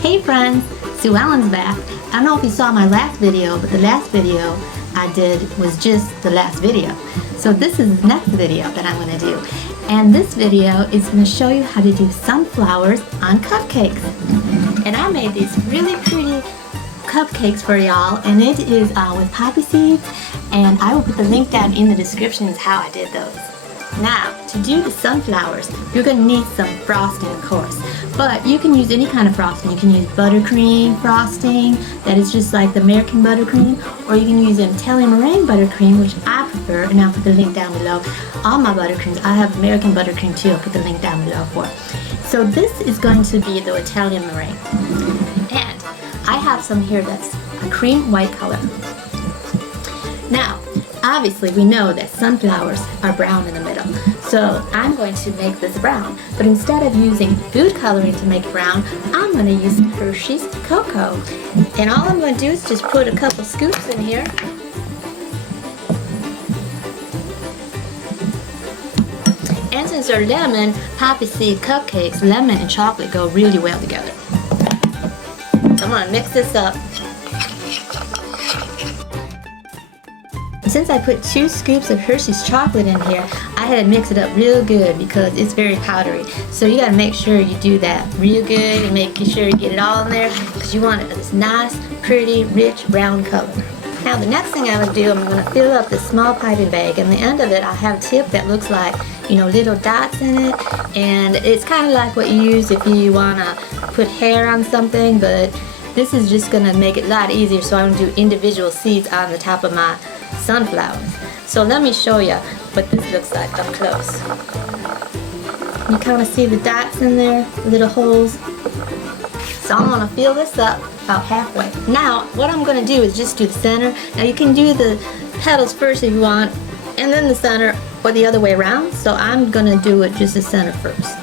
Hey friends, Sue Ellen's back. I don't know if you saw my last video, but the last video I did was just the last video. So this is the next video that I'm going to do. And this video is going to show you how to do sunflowers on cupcakes. And I made these really pretty cupcakes for y'all, and it is with poppy seeds, and I will put the link down in the description as how I did those. Now, to do the sunflowers, you're going to need some frosting, of course. But you can use any kind of frosting. You can use buttercream frosting, that is just like the American buttercream, or you can use an Italian meringue buttercream, which I prefer, and I'll put the link down below. All my buttercreams, I have American buttercream too, I'll put the link down below for it. So this is going to be the Italian meringue. And I have some here that's a cream white color. Now, obviously we know that sunflowers are brown in the middle, so I'm going to make this brown. But instead of using food coloring to make it brown, I'm going to use Hershey's Cocoa. And all I'm going to do is just put a couple scoops in here. And since they're lemon, poppy seed cupcakes, lemon and chocolate go really well together. So I'm going to mix this up. Since I put 2 scoops of Hershey's chocolate in here, I had to mix it up real good because it's very powdery. So you gotta make sure you do that real good and make sure you get it all in there because you want it this nice, pretty, rich brown color. Now the next thing I would do, I'm gonna fill up this small piping bag, and the end of it I have a tip that looks like, you know, little dots in it, and it's kind of like what you use if you wanna put hair on something, but this is just gonna make it a lot easier, so I'm gonna do individual seeds on the top of my sunflowers. So let me show you what this looks like up close. You kind of see the dots in there, little holes. So I'm going to fill this up about halfway. Now what I'm going to do is just do the center. Now you can do the petals first if you want, and then the center, or the other way around. So I'm going to do it just the center first.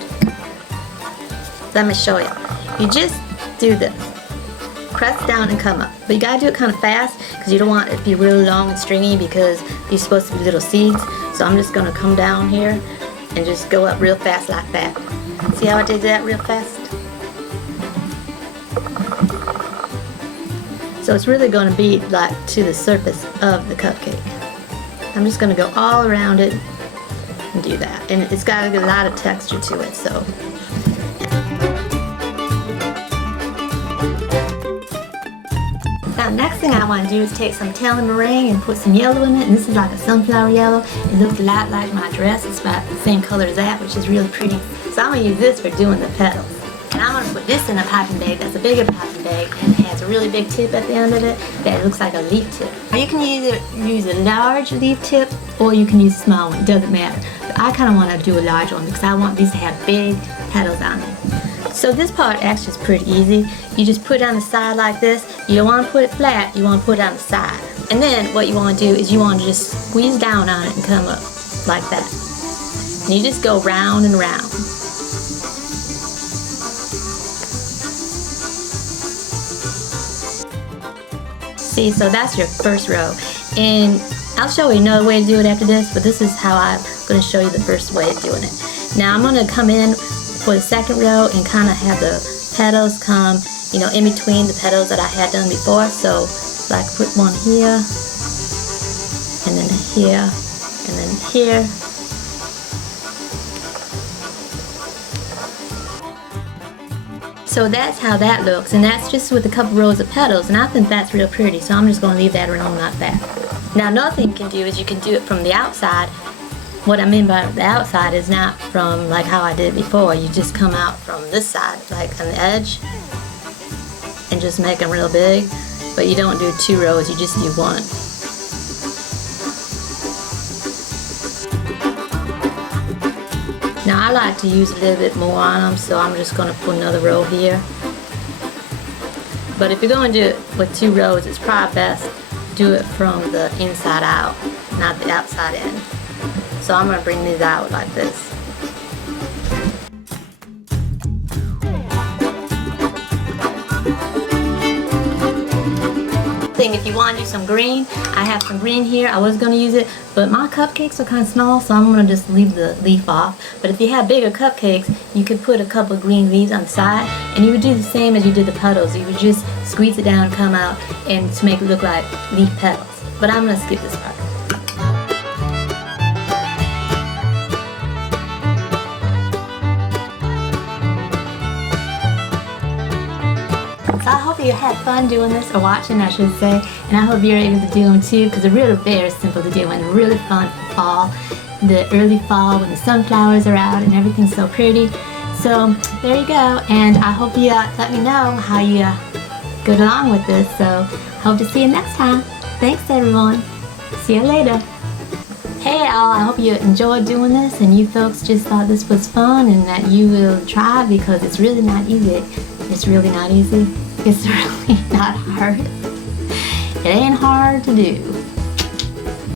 Let me show you. You just do this. Press down and come up. But you gotta do it kind of fast because you don't want it to be really long and stringy because these supposed to be little seeds. So I'm just gonna come down here and just go up real fast like that. See how I did that real fast? So it's really gonna be like to the surface of the cupcake. I'm just gonna go all around it and do that. And it's got a lot of texture to it, so. Now, next thing I want to do is take some Italian meringue and put some yellow in it, and this is like a sunflower yellow. It looks a lot like my dress. It's about the same color as that, which is really pretty. So I'm going to use this for doing the petals. And I'm going to put this in a piping bag that's a bigger piping bag, and it has a really big tip at the end of it that looks like a leaf tip. Now you can either use a large leaf tip or you can use a small one. It doesn't matter. But I kind of want to do a large one because I want these to have big petals on them. So this part actually is pretty easy. You just put it on the side like this. You don't want to put it flat, you want to put it on the side. And then what you want to do is you want to just squeeze down on it and come up like that. And you just go round and round. See, so that's your first row. And I'll show you another way to do it after this, but this is how I'm going to show you the first way of doing it. Now I'm going to come in for the second row and kind of have the petals come, you know, in between the petals that I had done before. So like put one here, and then here, and then here. So that's how that looks, and that's just with a couple rows of petals, and I think that's real pretty, so I'm just going to leave that alone like that. Now another thing you can do is you can do it from the outside. What I mean by the outside is not from like how I did before. You just come out from this side, like on the edge, and just make them real big. But you don't do 2 rows, you just do 1. Now I like to use a little bit more on them, so I'm just going to put another row here. But if you're going to do it with 2 rows, it's probably best do it from the inside out, not the outside in. So I'm going to bring these out like this. thing, if you want to do some green, I have some green here. I was going to use it, but my cupcakes are kind of small, so I'm going to just leave the leaf off. But if you have bigger cupcakes, you could put a couple of green leaves on the side, and you would do the same as you did the petals. You would just squeeze it down, come out, and to make it look like leaf petals. But I'm going to skip this part. So I hope you had fun doing this, or watching I should say, and I hope you're able to do them too, because they're really very simple to do and really fun for fall, the early fall when the sunflowers are out and everything's so pretty. So there you go, and I hope you let me know how you go along with this. So hope to see you next time. Thanks everyone. See you later. Hey all, I hope you enjoyed doing this and you folks just thought this was fun and that you will try, because it's really not easy. It's really not easy. It's really not hard. It ain't hard to do.